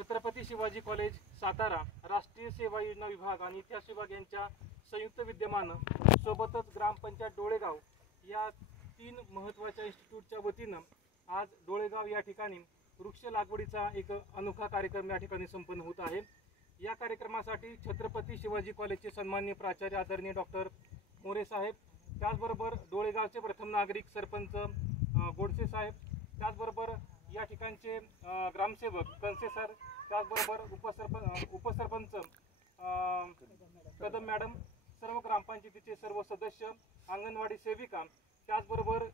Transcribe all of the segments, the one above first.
Chhatrapati Shivaji college Satara, राष्ट्रीय सेवा योजना विभाग आणि इतिहास विभाग यांच्या संयुक्त विद्यमानं सोबतच ग्रामपंचायत डोळेगाव या 3 महत्त्वाच्या इन्स्टिट्यूटच्या वतीनं आज डोळेगाव या ठिकाणी वृक्ष लागवडीचा एक अनोखा कार्यक्रम या ठिकाणी संपन्न होत आहे। या कार्यक्रमासाठी छत्रपती शिवाजी कॉलेजचे सन्माननीय प्राचार्य आदरणीय डॉक्टर मोरे साहेब, त्याचबरोबर डोळेगावचे प्रथम नागरिक सरपंच गोडसे साहेब, त्याचबरोबर या ठिकाणचे ग्रामसेवक कंसे सर, त्याचबरोबर उपसरपंच कदम मॅडम, सर्व ग्रामपंचायतीचे सर्व सदस्य, अंगणवाडी सेविका, त्याचबरोबर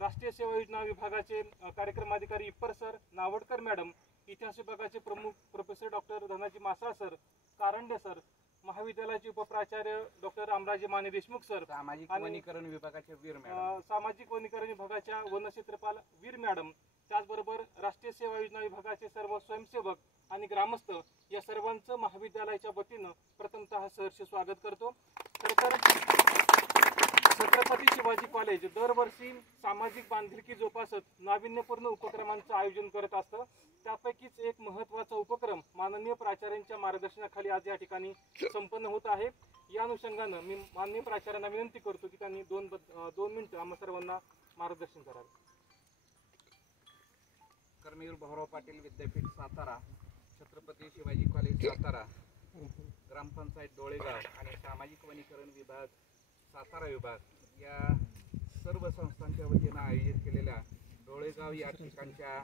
राष्ट्रीय सेवा योजना विभागाचे कार्यक्रम अधिकारी इप्पर सर, नावडकर मॅडम, इतिहास विभागाचे प्रमुख professor doctor Dhanaji Masal sir, Karande sir, महाविद्यालयाचे उपप्राचार्य डॉक्टर रामराजे माने देशमुख सर, सामाजिक वनीकरण विभागाच्या वीर मॅडम, सामाजिक वनीकरण विभागाच्या वनक्षेत्रपाल वीर मॅडम, त्याचबरोबर राष्ट्रीय सेवा योजना विभागाचे सर्व स्वयंसेवक आणि ग्रामस्थ या सर्वांचं महाविद्यालयाच्या वतीनं प्रथमतः सहर्ष स्वागत करतो। खरतर छत्रपती शिवाजी कॉलेज दरवर्षी सामाजिक बांधिलकी जोपासत नाविन्यपूर्ण उपक्रमांचं आयोजन करत असतं। त्यापैकीच एक महत्त्वाचा उपक्रम माननीय प्राचार्यांच्या मार्गदर्शनाखाली आज या ठिकाणी संपन्न होत आहे। या अनुषंगानं मी माननीय प्राचार्यांना विनंती करतो की त्यांनी दोन मिनिटं आम्हा सर्वांना मार्गदर्शन करावे। कर्मवीर भाऊराव पाटील विद्यापीठ सातारा, छत्रपती शिवाजी कॉलेज सातारा, ग्रामपंचायत डोळेगाव आणि सामाजिक वनीकरण विभाग सातारा विभाग या सर्व संस्थांच्या वतीनं आयोजित केलेल्या डोळेगाव या ठिकाणच्या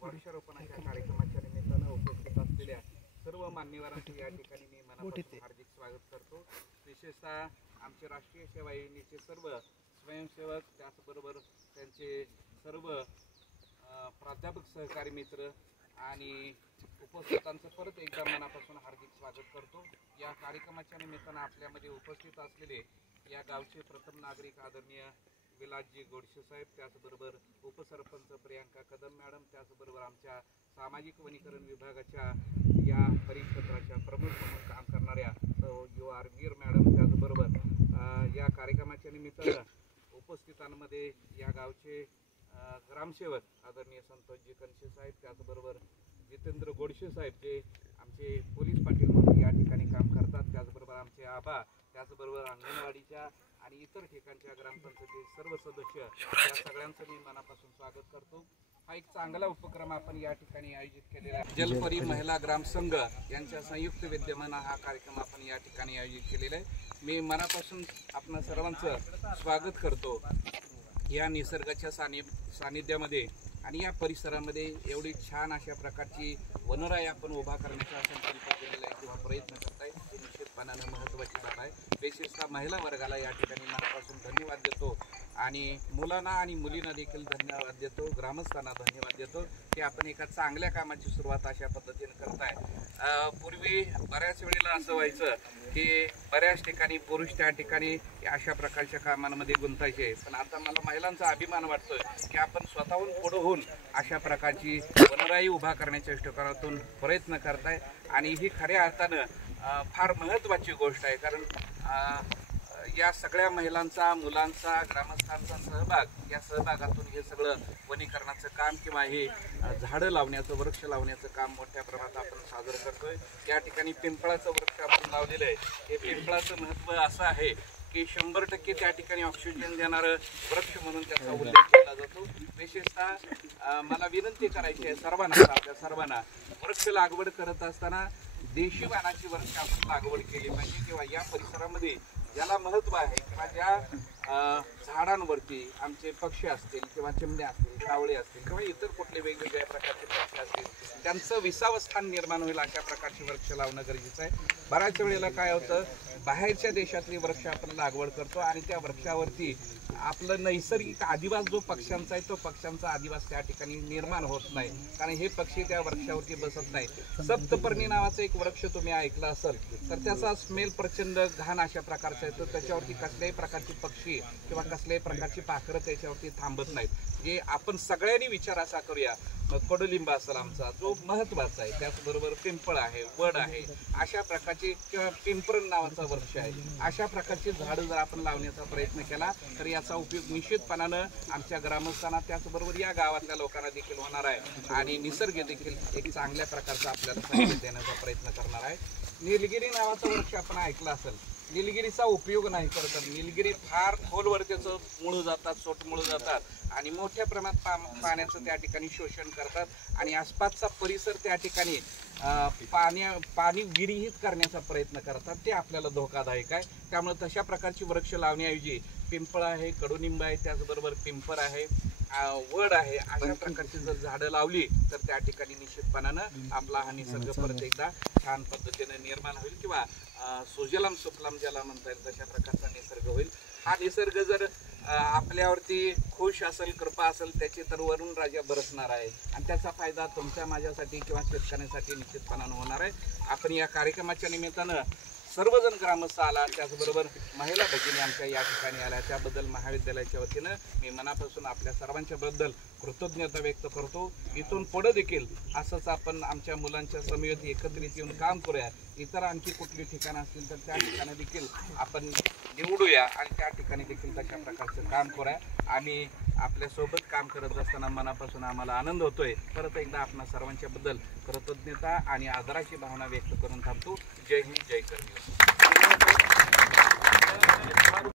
वृक्षारोपणाच्या कार्यक्रमाच्या निमित्तानं उपस्थित असलेल्या सर्व मान्यवरांचे या ठिकाणी मी मनापासून हार्दिक स्वागत करतो। विशेषतः आमचे राष्ट्रीय सेवा योजनेचे सर्व स्वयंसेवक, त्याचबरोबर त्यांचे सर्व प्राध्यापक सहकारी मित्र आणि उपस्थितांचं परत एकदा मनापासून हार्दिक स्वागत करतो। या कार्यक्रमाच्या निमित्तानं आपल्यामध्ये उपस्थित असलेले या गावचे प्रथम नागरिक आदरणीय विलासजी गोडसे साहेब, त्याचबरोबर उपसरपंच प्रियांका कदम मॅडम, त्याचबरोबर आमच्या सामाजिक वनीकरण विभागाच्या या परिक्षेत्राच्या प्रमुख म्हणून काम करणाऱ्या UR वीर मॅडम, त्याचबरोबर या कार्यक्रमाच्या निमित्तानं उपस्थितांमध्ये या गावचे ग्रामसेवक आदरणीय संतोषजी कंसे साहेब, त्याचबरोबर जितेंद्र गोडसे साहेब जे आमचे पोलीस पाटील म्हणून या ठिकाणी काम करतात, त्याचबरोबर आमचे आबा, त्याचबरोबर अंगणवाडीच्या आणि इतर ठिकाणच्या ग्रामपंचायतीचे सर्व सदस्य, या सगळ्यांचं मी मनापासून स्वागत करतो। हा एक चांगला उपक्रम आपण या ठिकाणी आयोजित केलेला आहे। जलपरी महिला ग्राम संघ यांच्या संयुक्त विद्यमानं हा कार्यक्रम आपण या ठिकाणी आयोजित केलेला आहे। मी मनापासून आपणा सर्वांचं स्वागत करतो। या निसर्गाच्या सानिध्यामध्ये आणि या परिसरामध्ये एवढी छान अशा प्रकारची वनराई आपण उभा करण्याचा संकल्प केलेला आहे किंवा प्रयत्न करताय, ही निश्चितपणाने महत्त्वाची बाब आहे। विशेषतः महिला वर्गाला या ठिकाणी मनापासून धन्यवाद देतो आणि मुलांना आणि मुलींना देखील धन्यवाद देतो, ग्रामस्थांना धन्यवाद देतो की आपण एका चांगल्या कामाची सुरुवात अशा पद्धतीने करताय। पूर्वी बऱ्याच वेळेला असं व्हायचं की बऱ्याच ठिकाणी पुरुष त्या ठिकाणी अशा प्रकारच्या कामांमध्ये गुंतायचे, पण आता मला महिलांचा अभिमान वाटतोय की आपण स्वतःहून पुढे होऊन अशा प्रकारची वनराई उभा करण्याच्या दृष्टिकोनातून प्रयत्न करताय आणि ही खऱ्या अर्थानं फार महत्त्वाची गोष्ट आहे। कारण या सगळ्या महिलांचा, मुलांचा, ग्रामस्थांचा सहभाग, या सहभागातून हे सगळं वनीकरणाचं काम किंवा हे झाडं लावण्याचं, वृक्ष लावण्याचं काम मोठ्या प्रमाणात आपण साजरं करतोय। या ठिकाणी पिंपळाचं वृक्ष आपण लावलेलं आहे। हे पिंपळाचं महत्त्व असं आहे की 100% त्या ठिकाणी ऑक्सिजन देणारं वृक्ष म्हणून त्याचा उल्लेख केला जातो। विशेषतः मला विनंती करायची आहे सर्वांना, आपल्या सर्वांना, वृक्ष लागवड करत असताना देशी वाणाची वृक्ष आपण लागवड केली पाहिजे किंवा या परिसरामध्ये ज्याला महत्त्व आहे किंवा ज्या झाडांवरती आमचे पक्षी असतील किंवा चिमण्या असतील, कावळे असतील किंवा इतर कुठले वेगवेगळ्या प्रकारचे पक्षी असतील, त्यांचं विसावं स्थान निर्माण होईल अशा प्रकारचे वृक्ष लावणं गरजेचं आहे। बऱ्याच वेळेला काय होतं, बाहेरच्या देशातली वृक्ष आपण लागवड करतो आणि त्या वृक्षावरती आपलं नैसर्गिक अधिवास जो पक्ष्यांचा आहे तो पक्ष्यांचा अधिवास त्या ठिकाणी निर्माण होत नाही, कारण हे पक्षी त्या वृक्षावरती बसत नाही। सप्तपर्णी नावाचं एक वृक्ष तुम्ही ऐकलं असेल, तर त्याचा स्मेल प्रचंड घाण अशा प्रकारचा आहे, तर त्याच्यावरती कसल्याही प्रकारचे पक्षी किंवा कसल्याही प्रकारची पाखरं त्याच्यावरती थांबत नाहीत। जे आपण सगळ्यांनी विचार असा करूया. मग कडुलिंब असेल आमचा जो महत्वाचा आहे, त्याचबरोबर पिंपळ आहे, वड आहे, अशा प्रकारचे किंवा पिंपरण नावाचा वृक्ष आहे, अशा प्रकारची झाडं जर आपण लावण्याचा प्रयत्न केला तर याचा उपयोग निश्चितपणानं आमच्या ग्रामस्थांना त्याचबरोबर या गावातल्या लोकांना देखील होणार आहे आणि निसर्ग देखील एक चांगल्या प्रकारचा आपल्याला संदेश देण्याचा प्रयत्न करणार आहे. निलगिरी नावाचा वृक्ष आपण ऐकला असेल. निलगिरीचा उपयोग नाही करत तर निलगिरी फार खोलवर त्याचं मुळं जातात, सोटमुळं जातात आणि मोठ्या प्रमाणात पाण्याचं त्या ठिकाणी शोषण करतात आणि आसपासचा परिसर त्या ठिकाणी पाणी विरहित करण्याचा प्रयत्न करतात. ते आपल्याला धोकादायक आहे. त्यामुळे तशा प्रकारची वृक्ष लावण्याऐवजी पिंपळ आहे, कडुनिंब आहे, त्याचबरोबर पिंपर आहे, वड आहे, अशा प्रकारची जर झाडं लावली तर त्या ठिकाणी निश्चितपणानं आपला हा निसर्ग परत एकदा छान पद्धतीने निर्माण होईल किंवा सुजलाम सुफलाम ज्याला म्हणता येईल तशा प्रकारचा निसर्ग होईल. हा निसर्ग जर आपल्यावरती खुश असेल, कृपा असेल, त्याची तर वरून राजा बरसणार आहे आणि त्याचा फायदा तुमच्या माझ्यासाठी किंवा शेतकऱ्यांसाठी निश्चितपणानं होणार आहे. आपण या कार्यक्रमाच्या निमित्तानं सर्वजण ग्रामस्थ आला, त्याचबरोबर महिला भगिनी आमच्या या ठिकाणी आल्या, त्याबद्दल महाविद्यालयाच्या वतीनं मी मनापासून आपल्या सर्वांच्या बद्दल कृतज्ञता व्यक्त करतो. इथून पुढे देखील असंच आपण आमच्या मुलांच्या समेत एकत्रित येऊन काम करूया. इतर आणखी कुठली ठिकाणं असतील तर त्या ठिकाणी देखील आपण निवडूया आणि त्या ठिकाणी देखील तशा प्रकारचं काम करूया. आम्ही आपल्यासोबत काम करत असताना मनापासून आम्हाला आनंद होतोय. परत एकदा आपणा सर्वांच्या बद्दल कृतज्ञता आणि आदराची भावना व्यक्त करून थांबतो. जय हिंद, जय करवीर.